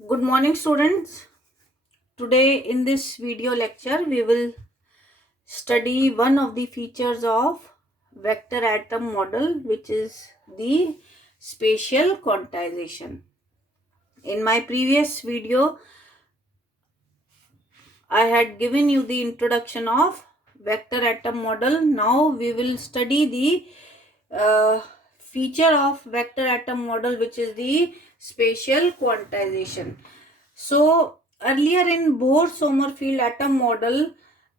Good morning, students. Today in this video lecture we will study one of the features of vector atom model, which is the spatial quantization. In my previous video I had given you the introduction of vector atom model. Now we will study the feature of vector atom model, which is the spatial quantization. So earlier in Bohr-Sommerfeld atom model,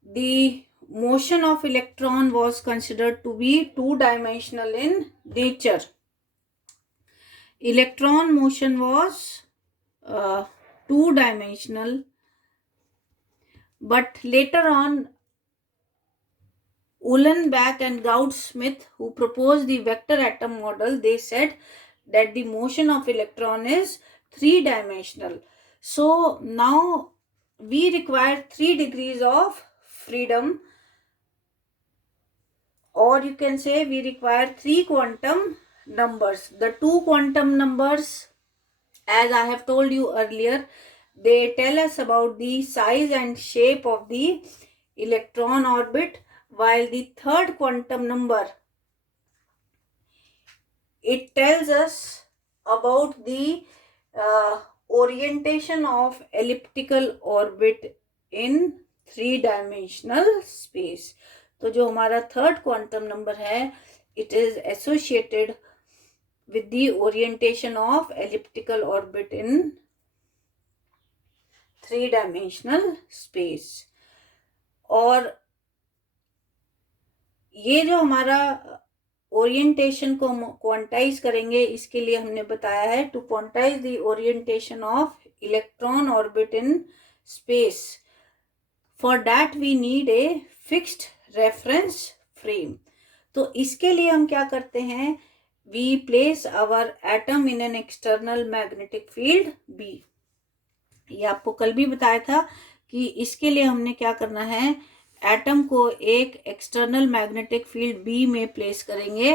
the motion of electron was considered to be two-dimensional in nature. Electron motion was two-dimensional, but later on Uhlenbach and Gauss-Smith, who proposed the vector atom model, they said that the motion of electron is three-dimensional. So now we require 3 degrees of freedom, or you can say we require 3 quantum numbers. The 2 quantum numbers, as I have told you earlier, they tell us about the size and shape of the electron orbit, while the third quantum number, it tells us about the orientation of elliptical orbit in 3-dimensional space. तो जो हमारा third quantum number है, it is associated with the orientation of elliptical orbit in 3-dimensional space. और ये जो हमारा orientation को quantize करेंगे, इसके लिए हमने बताया है to quantize the orientation of electron orbit in space. For that we need a fixed reference frame. तो इसके लिए हम क्या करते हैं, we place our atom in an external magnetic field B. ये आपको कल भी बताया था कि इसके लिए हमने क्या करना है, एटम को एक एक्सटर्नल मैग्नेटिक फील्ड बी में प्लेस करेंगे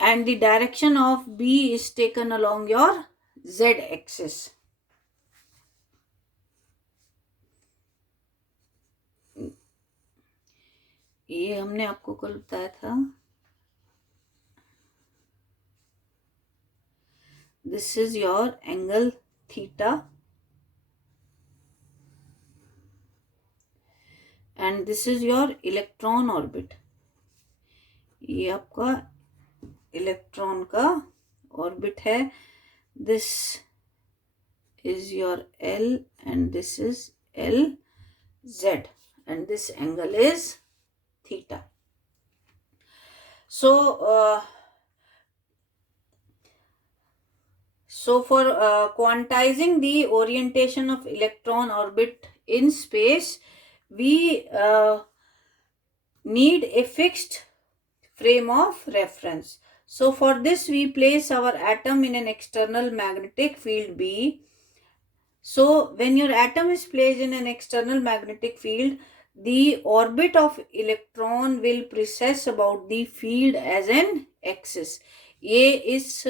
and the direction of B is taken along your Z axis. ये हमने आपको कल बताया था. This is your angle theta and this is your electron orbit. ये आपका इलेक्ट्रॉन का ऑर्बिट है. this is your L and this is LZ and this angle is theta. So for quantizing the orientation of electron orbit in space, we need a fixed frame of reference. So for this we place our atom in an external magnetic field B. So when your atom is placed in an external magnetic field, the orbit of electron will precess about the field as an axis. ये इस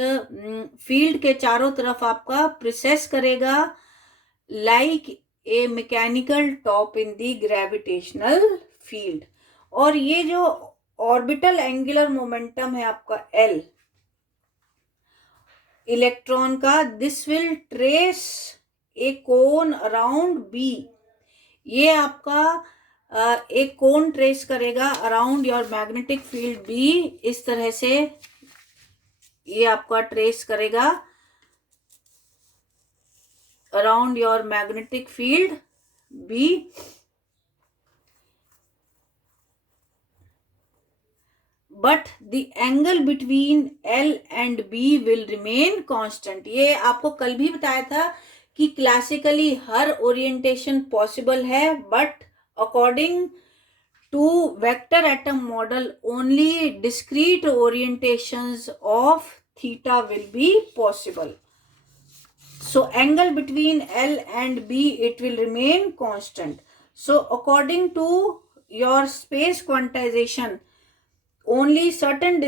field के चारों तरफ आपका प्रिसेस करेगा like a mechanical top in the gravitational field. और ये जो ऑर्बिटल एंगुलर मोमेंटम है आपका L इलेक्ट्रॉन का, this will trace A cone around B. ये आपका एक कोन ट्रेस करेगा around your magnetic field B. इस तरह से ये आपका ट्रेस करेगा around your magnetic field B. But the angle between L and B will remain constant. ये आपको कल भी बताया था कि क्लासिकली हर ओरिएंटेशन पॉसिबल है, but according to vector atom model only discrete orientations of theta will be possible. So angle between L and B, it will remain constant. So according to your space quantization, only certain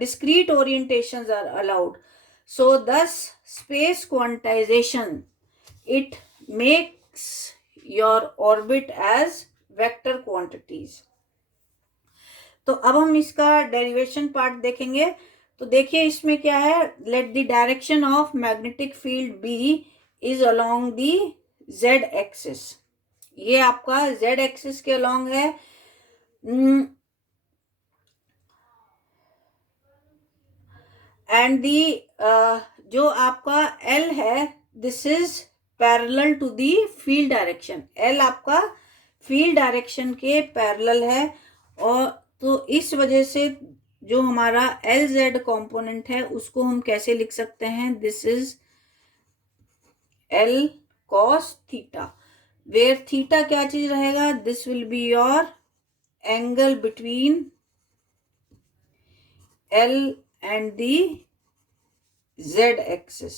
discrete orientations are allowed. So thus space quantization, it makes your orbit as vector quantities. तो अब हम इसका derivation part देखेंगे. तो देखिए इसमें क्या है, let the direction of magnetic field B is along the Z axis. ये आपका जेड एक्सिस के अलोंग है. एंड दी जो आपका एल है, this is parallel to the field direction. L आपका फील्ड डायरेक्शन के पैरेलल है. और तो इस वजह से जो हमारा एल जेड कॉम्पोनेंट है उसको हम कैसे लिख सकते हैं, this is L cos theta, where theta क्या चीज रहेगा, this will be your angle between L and the Z axis.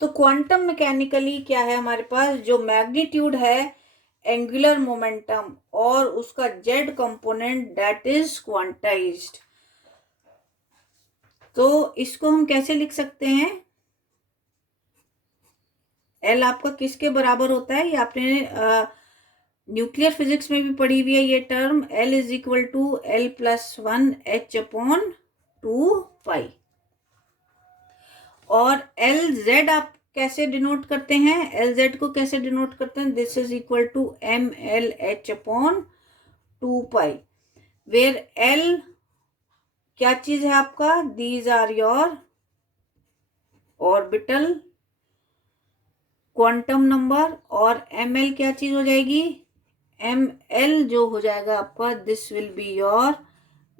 तो क्वांटम मैकेनिकली क्या है हमारे पास, जो मैग्नीट्यूड है एंगुलर मोमेंटम और उसका Z component that is quantized. तो इसको हम कैसे लिख सकते हैं, एल आपका किसके बराबर होता है, ये आपने न्यूक्लियर फिजिक्स में भी पढ़ी हुई है ये term. L is equal to L plus 1 H upon 2 pi. और एल जेड आप कैसे डिनोट करते हैं, एल जेड को कैसे डिनोट करते हैं, this is equal to M L H upon 2 pi, where L क्या चीज है आपका, these are your orbital quantum number. और एम एल क्या चीज हो जाएगी, एम एल जो हो जाएगा आपका, this will be your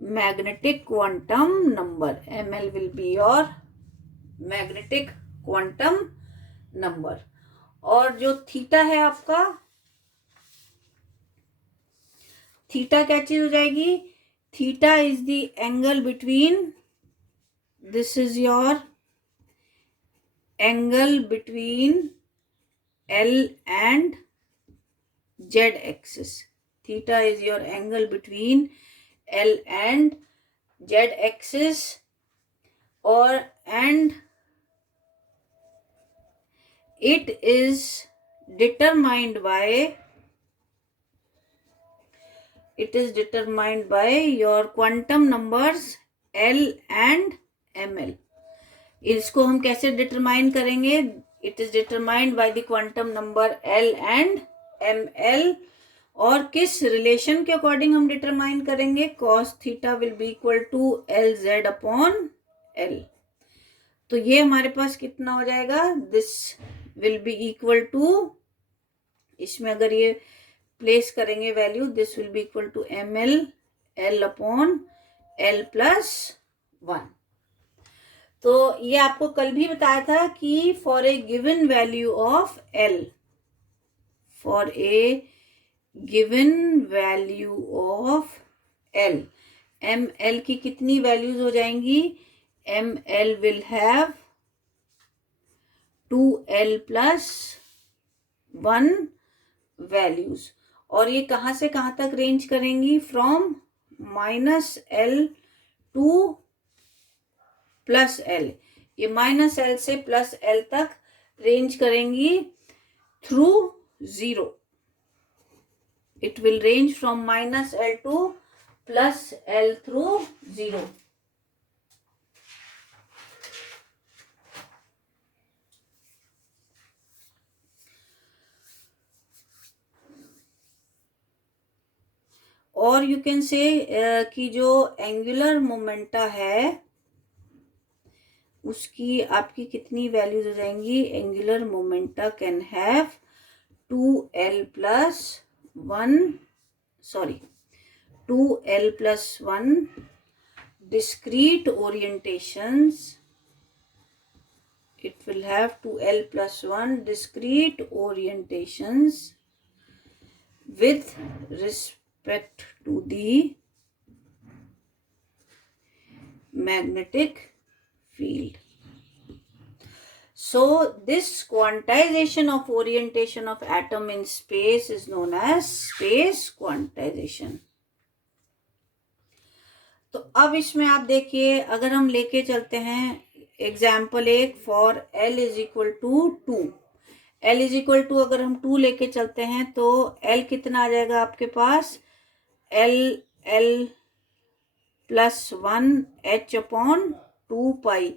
magnetic quantum number. M L will be your magnetic quantum number. और जो थीटा है आपका, थीटा क्या चीज हो जाएगी, theta is the angle between, this is your angle between L and Z axis. Theta is your angle between L and Z axis. और and it is determined by your quantum numbers L and ML. इसको हम कैसे determine करेंगे, it is determined by the quantum number L and ML. और किस relation के according हम determine करेंगे, cos theta will be equal to L Z upon L. तो ये हमारे पास कितना हो जाएगा, this will be equal to, इसमें अगर ये प्लेस करेंगे value, this will be equal to M L L upon L plus 1. तो ये आपको कल भी बताया था कि for a given value of L, for a given value of L, M L की कितनी वैल्यूज हो जाएंगी, M L will have 2l plus 1 values. और ये कहाँ से कहाँ तक रेंज करेंगी, फ्रॉम -l टू +l. ये -l से +l तक रेंज करेंगी through 0. It will range from -l to +l through 0. और यू कैन से कि जो एंगुलर मोमेंटा है उसकी आपकी कितनी वैल्यूज हो जाएंगी, angular momenta can have 2l plus 1 discrete orientations. It will have 2l plus 1 discrete orientations with respect to the magnetic field. So this quantization of orientation of atom in space is known as space quantization. तो अब इसमें आप देखिए, अगर हम लेके चलते हैं एग्जाम्पल एक, for L is equal to 2, L is equal to अगर हम 2 लेके चलते हैं तो L कितना आ जाएगा आपके पास, L plus 1 H upon 2 pi.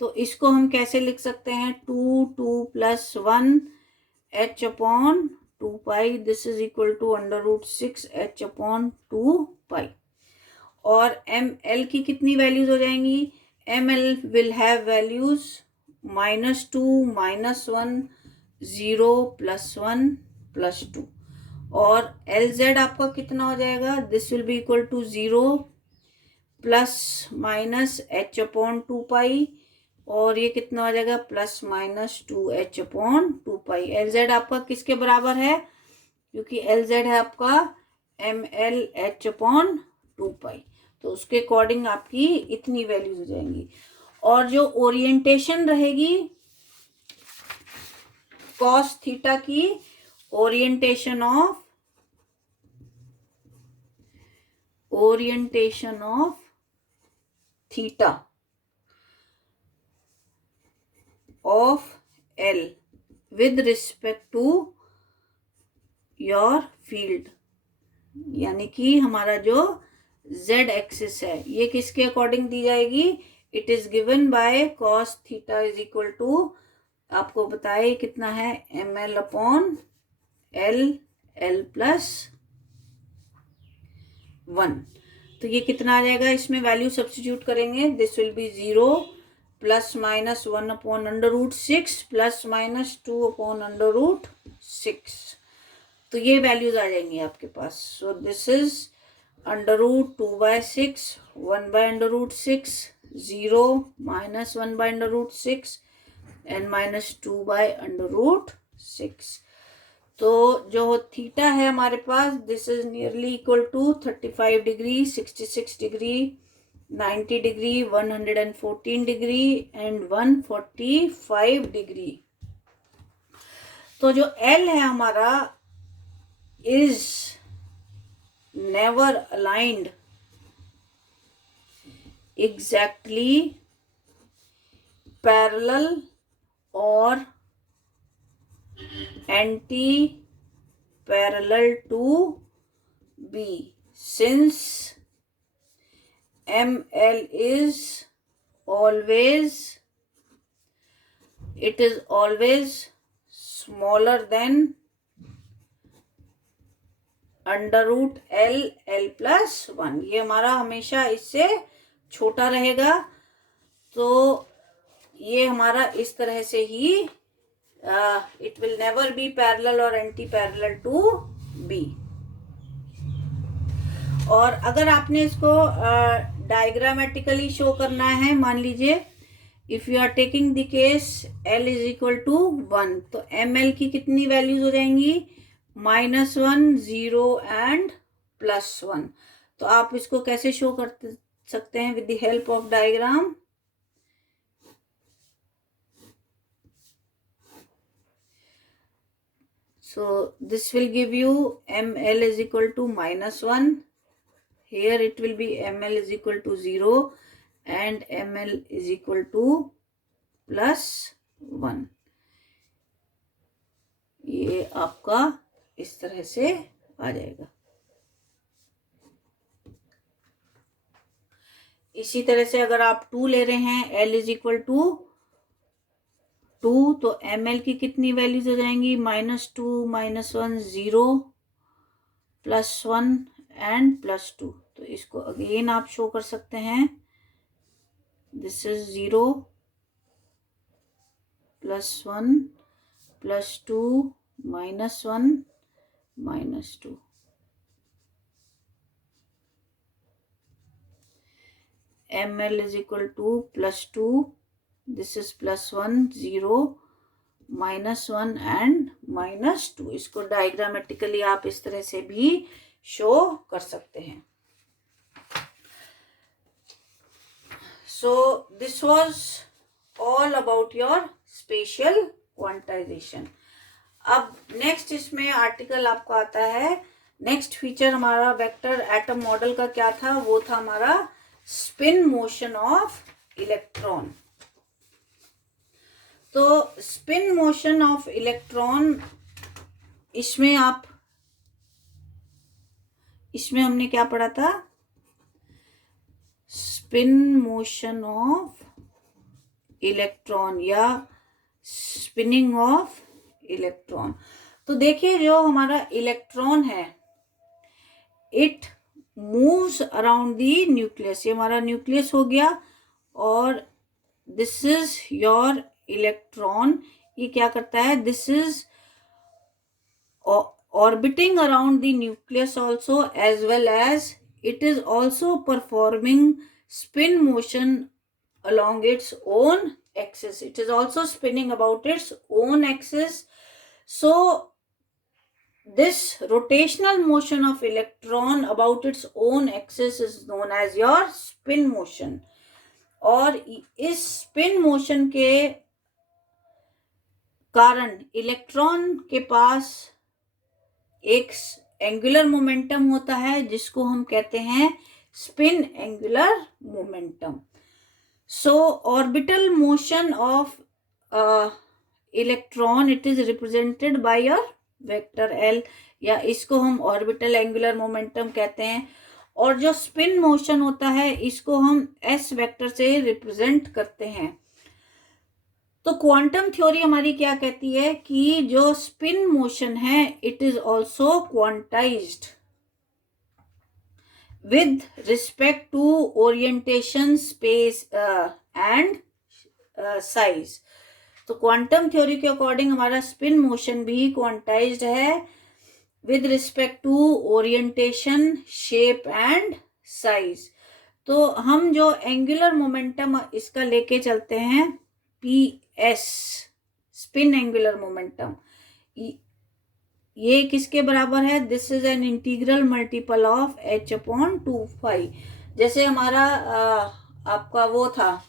तो इसको हम कैसे लिख सकते हैं, 2 plus 1 H upon 2 pi, this is equal to √6 H upon 2 pi. और ML की कितनी वैल्यूज हो जाएंगी, ML विल हैव वैल्यूज -2, -1, 0, +1, +2। और LZ आपका कितना हो जाएगा, this will be equal to 0 plus minus H upon 2 pi, और ये कितना हो जाएगा, +-2 H अपॉन 2 पाई। LZ आपका किसके बराबर है, क्योंकि LZ है आपका ML H अपॉन 2 पाई, तो उसके अकॉर्डिंग आपकी इतनी वैल्यूज हो जाएंगी। और जो ओरिएंटेशन रहेगी कॉस थीटा की, orientation of theta of L with respect to your field, यानी कि हमारा जो Z एक्सिस है ये किसके अकॉर्डिंग दी जाएगी, it is given by cos theta is equal to, आपको बताए कितना है, ML अपॉन L प्लस 1। तो ये कितना आ जाएगा, इसमें वैल्यू सब्स्टिट्यूट करेंगे, this will be 0 +-1 upon √6 +-2 upon √6। तो ये वैल्यूज आ जाएंगी आपके पास। So this is √2/6, 1/√6, 0, -1/√6 and -2/√6। तो जो थीटा है हमारे पास, this is nearly equal to 35 degree, 66 degree, 90 degree, 114 degree and 145 डिग्री। तो जो L है हमारा is never aligned exactly parallel और anti-parallel to B, since ML is always smaller than √L plus 1, ये हमारा हमेशा इससे छोटा रहेगा। तो ये हमारा इस तरह से ही it will never be parallel or anti-parallel to B। और अगर आपने इसको डायग्रामेटिकली शो करना है, मान लीजिए if you are taking the case L is equal to 1, तो ML की कितनी वैल्यूज हो जाएंगी, -1, 0 एंड +1। तो आप इसको कैसे शो कर सकते हैं, with the help of diagram. So this will give you ML is equal to -1. Here it will be ML is equal to 0 and ML is equal to +1। ये आपका इस तरह से आ जाएगा। इसी तरह से अगर आप 2 ले रहे हैं, L इज इक्वल टू 2, तो ML की कितनी वैल्यूज हो जाएंगी, -2, -1, 0, +1 एंड +2। तो इसको अगेन आप शो कर सकते हैं, this is 0 +1 +2 -1 -2। ML is equal to +2, this is +1, 0, -1 and -2। इसको डायग्रामेटिकली आप इस तरह से भी शो कर सकते हैं। So this was all about your special quantization. अब नेक्स्ट इसमें आर्टिकल आपको आता है, नेक्स्ट फीचर हमारा वेक्टर एटम मॉडल का क्या था, वो था हमारा स्पिन मोशन ऑफ इलेक्ट्रॉन। तो स्पिन मोशन ऑफ इलेक्ट्रॉन, इसमें हमने क्या पढ़ा था? स्पिन मोशन ऑफ इलेक्ट्रॉन या स्पिनिंग ऑफ इलेक्ट्रॉन। तो देखिए जो हमारा इलेक्ट्रॉन है, it moves around the nucleus. ये हमारा न्यूक्लियस हो गया और दिस इज योर इलेक्ट्रॉन। ये क्या करता है? This is orbiting around the nucleus also, as well as it is also performing spin motion along its own axis. It is also spinning about its own axis. So this rotational motion of electron about its own axis is known as your spin motion. और इस spin motion के कारण electron के पास एक angular momentum होता है जिसको हम कहते हैं spin angular momentum. So orbital motion of electron, it is represented by a vector L, या इसको हम ऑर्बिटल एंगुलर मोमेंटम कहते हैं। और जो स्पिन मोशन होता है इसको हम एस वेक्टर से रिप्रेजेंट करते हैं। तो क्वांटम थ्योरी हमारी क्या कहती है कि जो स्पिन मोशन है it is also quantized with respect to orientation, space and size. तो क्वांटम थ्योरी के अकॉर्डिंग हमारा स्पिन मोशन भी क्वांटाइज्ड है with respect to orientation, shape and size. तो हम जो एंगुलर मोमेंटम इसका लेके चलते हैं PS, स्पिन एंगुलर मोमेंटम, ये किसके बराबर है? This is an integral multiple of h/2π। जैसे हमारा आपका वो था,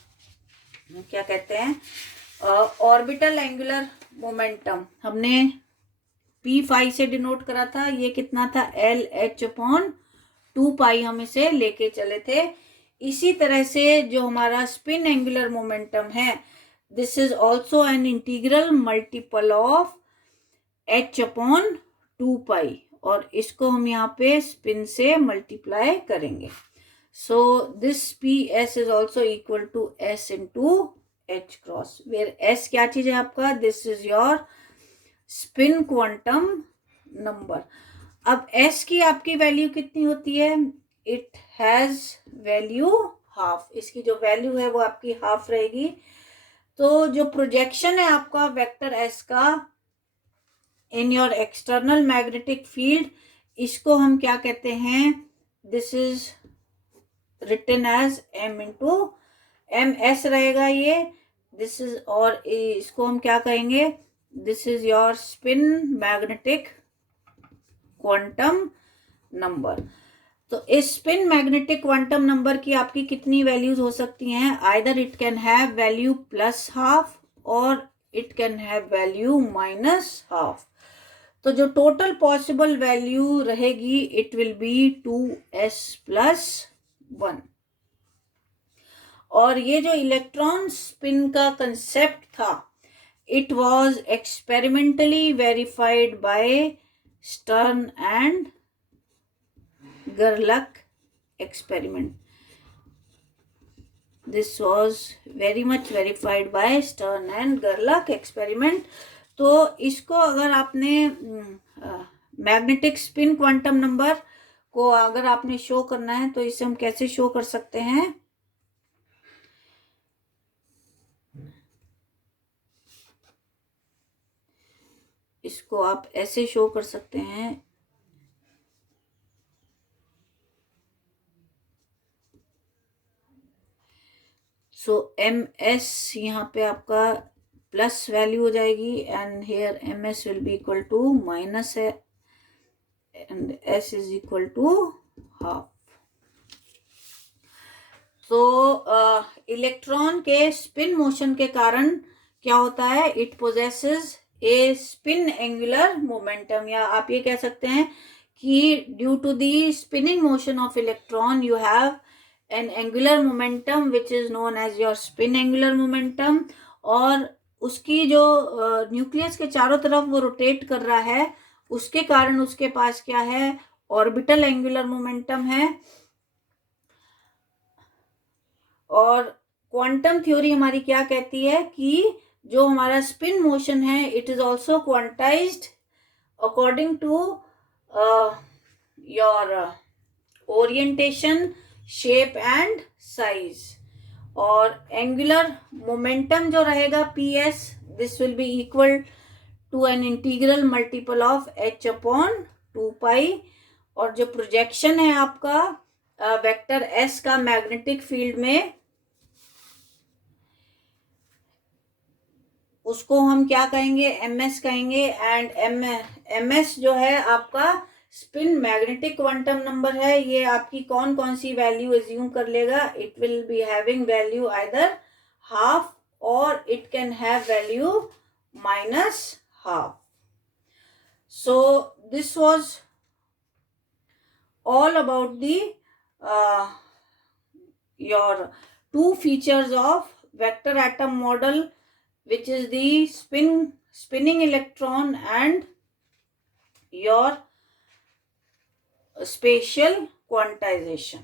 क्या कहते हैं, ऑर्बिटल एंगुलर मोमेंटम, हमने P5 से डिनोट करा था। ये कितना था? LH/2π हम इसे लेके चले थे। इसी तरह से जो हमारा स्पिन एंगुलर मोमेंटम है, this is also an integral multiple of h/2π, और इसको हम यहाँ पे स्पिन से मल्टीप्लाई करेंगे। So this PS is also equal to S into H cross, where S क्या चीज है आपका? This is your spin quantum number. अब S की आपकी वैल्यू कितनी होती है? It has value half. इसकी जो वैल्यू है वो आपकी हाफ रहेगी। तो जो प्रोजेक्शन है आपका वेक्टर S का in your external magnetic field, इसको हम क्या कहते हैं? This is written as M into MS रहेगा ये। दिस इज, और इसको हम क्या कहेंगे? This is your spin magnetic quantum number. तो इस स्पिन मैग्नेटिक क्वांटम नंबर की आपकी कितनी वैल्यूज हो सकती हैं? Either it can have value plus half और it can have value minus half. तो जो टोटल पॉसिबल वैल्यू रहेगी it will be 2s plus 1। और ये जो इलेक्ट्रॉन स्पिन का कंसेप्ट था, it was experimentally verified by Stern and Gerlach experiment. This was very much verified by Stern and Gerlach experiment. तो इसको अगर आपने मैग्नेटिक स्पिन क्वांटम नंबर को अगर आपने शो करना है तो इसे हम कैसे शो कर सकते हैं? इसको आप ऐसे शो कर सकते हैं, सो MS यहाँ पे आपका प्लस वैल्यू हो जाएगी and here MS will be equal to minus है and S is equal to half. तो इलेक्ट्रॉन के स्पिन मोशन के कारण क्या होता है? It possesses a spin angular momentum, या आप ये कह सकते हैं कि due to the spinning motion of electron you have an angular momentum which is known as your spin angular momentum, और उसकी जो न्यूक्लियस के चारों तरफ वो रोटेट कर रहा है, उसके कारण उसके पास क्या है, ऑर्बिटल एंगुलर मोमेंटम है। और क्वांटम थ्योरी हमारी क्या कहती है कि जो हमारा स्पिन मोशन है, it is also quantized according to your orientation, shape and size. और एंगुलर मोमेंटम जो रहेगा PS, this will be equal to an integral multiple of h upon 2 pi. और जो प्रोजेक्शन है आपका वेक्टर S का magnetic field में, उसको हम क्या कहेंगे, MS कहेंगे। एंड MS जो है आपका स्पिन मैग्नेटिक क्वांटम नंबर है। ये आपकी कौन कौन सी वैल्यू एज्यूम कर लेगा, it will be having value either half और it can have value -12. So this was all about the your two features of vector atom model, which is the spinning electron and your spatial quantization.